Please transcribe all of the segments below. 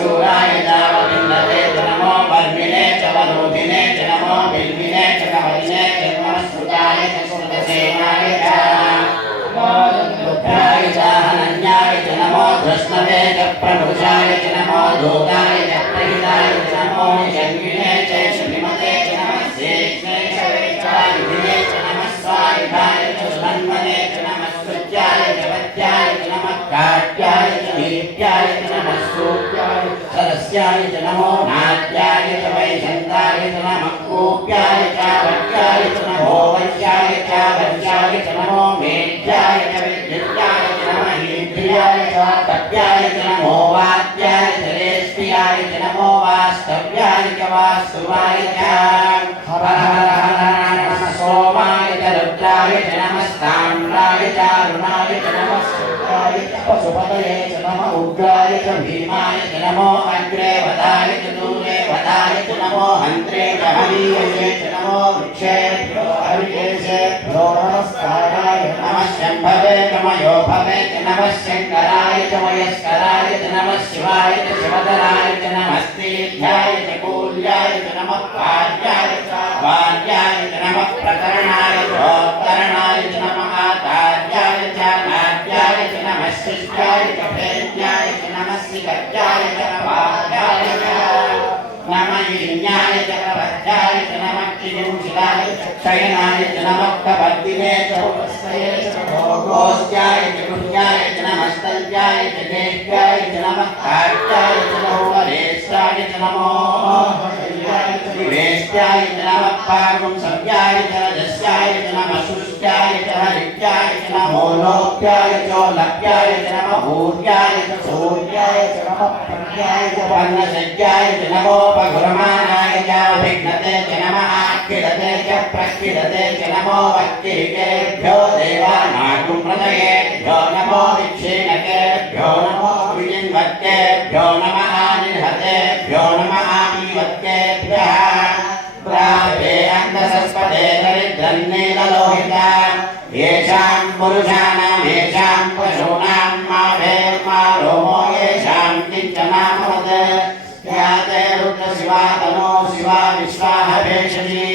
शूराय चावलिन्दते च नमो वर्मिणे च वरोधिने च नमो बिल्विने च कमलिने च नमः श्रुताय च श्रुतसेनाय च नमो दुर्गाय च हनन्याय च नमो धृष्णवे च प्रभुषाय च नमो दूताय च प्रहिताय च नमो यज्ञिने च श्रीमते च नमः शेषे च वेचायुधिने च नमः स्वायुधाय च सुमन्वने च नमः स्तुत्याय च वत्याय च नमः काट्याय च नीत्याय च नमः सूत्याय सरस्याय च नमो नाट्याय च वैशन्ताय च नमः कूप्याय च वट्याय च नमो वश्याय च वश्याय च नमो मेढ्याय च विद्युत्याय च नमः हीन्द्रियाय च तप्याय च नमो वात्याय च रेष्ट्याय च नमो वास्तव्याय च वास्तुवाय च हर हर हर नमः सोमाय च रुद्राय च नमः ताम्राय च अरुणाय च नमः सूर्याय च पशुपतये च नमः उग्राय च भीमाय च नमो अग्रे वदाय च दूरे वदाय च नमो हन्त्रे च हरीयसे च नमो वृक्षेभ्यो हरिकेशेभ्यो नमस्काराय नमः शम्भवे च मयो भवे च नमः शङ्कराय च वयस्कराय च नमः शिवाय च शिवधराय च नमस्तेभ्याय च कूल्याय च नमः कार्याय च वार्याय च नमः प्रकरणाय चोत्तरणाय च नमः आचार्याय च नाट्याय च नमः शिष्याय च भेद्याय च नमः सिकट्याय च नवार्याय च नमः यज्ञाय च प्रवध्याय च नमः किंशिलाय च शयनाय च नमः कवर्दिने च उपस्थये च भोगोस्त्याय च गुह्याय च नमः स्तल्याय च देव्याय च नमः काट्याय च नमो वरेष्ठाय च नमो वेष्ट्याय च नमः पार्वंसव्याय च रजस्याय च नमः शुष्याय च हरित्याय च नमो लोप्याय च लप्याय च नमः भूर्याय च सूर्याय च नमः पर्याय च वर्णसज्याय च नमो पगुरमानाय च विघ्नते च नमः आक्खिलते च प्रक्खिलते च नमो वक्तिकेभ्यो देवानागुम्प्रदयेभ्यो नमो विक्षीणकेभ्यो नमो विजिन्वत्तेभ्यो नमः निर्हतेभ्यो नमः आमीवत्तेभ्यः प्राप्ते अंधसस्पदे दरिद्रन्नीललोहिता येषां पुरुषाणां येषां पशूनां मावेर्मारोमो येषां किञ्चनामवद याते रुद्रशिवा तनो शिवा विश्वाह भेषजी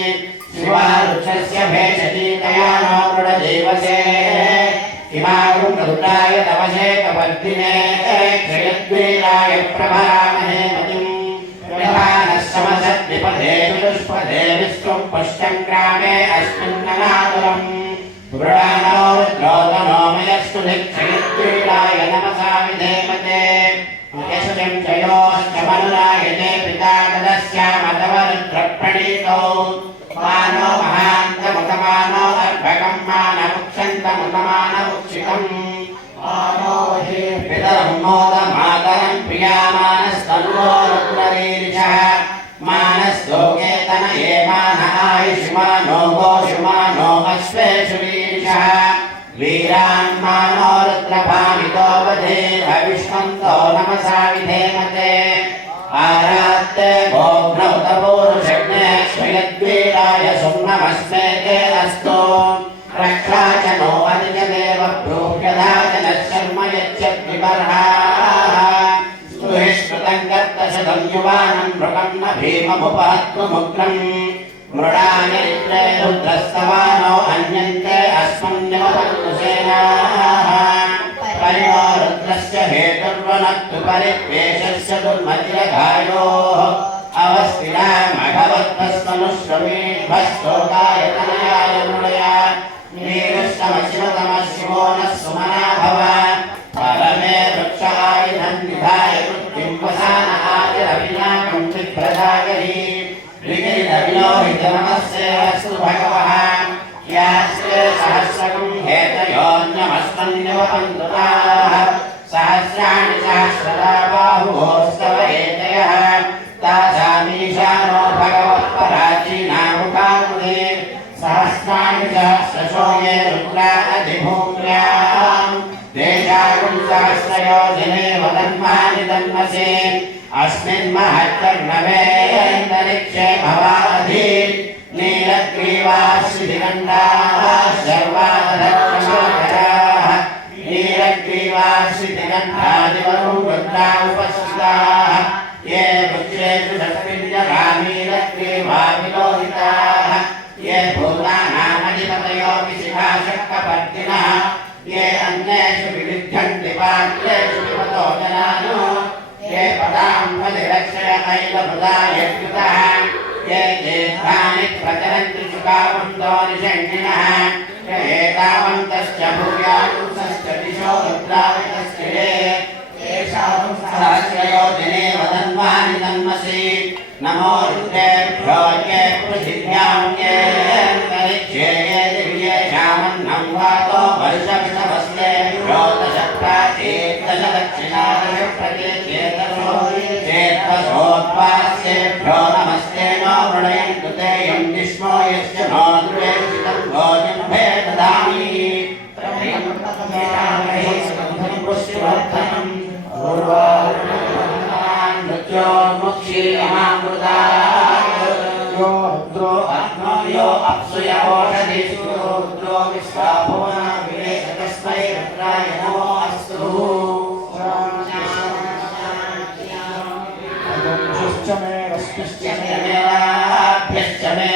शिवा रुद्रस्य भेषजी तया नो मृडदेवसे इमागुं रुद्राय तवसे कवर्धिने क्षयद्वीराय प्रभरामहे मतिम् समसद्विपदे चतुष्पदे विश्वं पश्यङ्ग्रामे अस्मिन्ननातुरम् पुराणो रुद्रोदनो मयस्तु निक्षयद्वीराय नमसा विधेमते यशजं जयोश्चमनुरायते पिता तदस्यामतवरुद्रप्रणीतौ मानो महान्तमुतमानो अर्भकं मानमुक्षन्तमुतमानमुक्षितम् मानो वहे पितरं मोदमातरं प्रियामानस्तन्वो रुद्ररीरिषः मानस्तोकेतनये मान आयुष्मानो गोषुमानो अश्वेषु रीरिषः वीरान् मानो रुद्रभामितो वधे हविष्मन्तो नमसा विधेमते आरात्ते गोघ्नौ तपोरुषज्ञे श्वयद्वीराय सुम्नमस्मे ते अस्तु रक्षा च नो अधिकदेव प्रोह्यधा च न शर्म यच्छद्विबर्हाः स्तुहिष्कृतं कर्तशतं युवानं नृपं न भीममुपहत्वमुग्रम् मृडानिरित्रे रुद्रस्तवानो अन्यन्ते अस्मन्यवपन्तु सेनाः परिणो रुद्रस्य हेतुर्वनक्तु परित्वेषस्य दुर्मतिरघायोः अवस्थिना मघवत्तस्मनुष्वमीभस्तोकाय तनयाय मृडया नीरुष्टमशिवतमः शिवो नः सुमना भव परमे वृक्षायुधं निधाय मृत्युं वसान आदिरविनाकं चिप्रजागरी ऋगिरिदविलोहितनमस्येऽस्तु भगवः यास्ते सहस्रकं हेतयोऽन्यमस्मन्यवपन्तु ताः सहस्राणि सहस्रदा बाहुवोस्तव एतयः तासामीशानो भगवत्पराचीनामुखामुदे सहस्राणि सहस्रशो ये रुद्रा अधिभूम्याम् तेषां सहस्रयोजने वदन्मानि तन्मसे अस्मिन् महत्कर्णवे अन्तरिक्षे भवाधि नीलग्रीवाः श्रीगण्डाः सर्वाधक्षमाकराः नीलग्रीव दैवाश्रितगन्धादिवरुं रुद्रा उपस्थिताः ये वृक्षेषु षट्पिञ्जरामीरग्रीवाविलोहिताः ये भूतानामधिपतयो विशिखाशक्कपर्दिनः ये अन्येषु विविध्यन्ति पात्रेषु पिबतो जनानो ये पदाम्बलिरक्षयकैलमृदायत्युतः ये तीर्थानि प्रचरन्ति शुकावन्तो निषण्णिनः य एतावन्तश्च भूयानुंसश्च दिशो रुद्रावितश्च ये तेषां सहस्रयो दिने वदन्वानि तन्मसि नमो रुद्रेभ्यो ये पृथिव्यां ये अन्तरिक्षे ये दिव्येषामन्नं वातो वर्षविषवस्तेभ्यो दश प्राचीत् दश दक्षिणादश प्रतीचेतसो चेत्तसोत्पास्येभ्यो नमस्ते नो वृणयन्तु ते यं निष्मो यस्य नो द्वेषितं भोजम्भे ददामि पुष्टिवर्धनम् मृत्योर्मुक्षीयमामृतायो रुद्रो अग्नो यो अप्सुयोषधिषु रुद्रो विश्वाभुवना विवेश तस्मै रुद्राय नमो अस्तु मे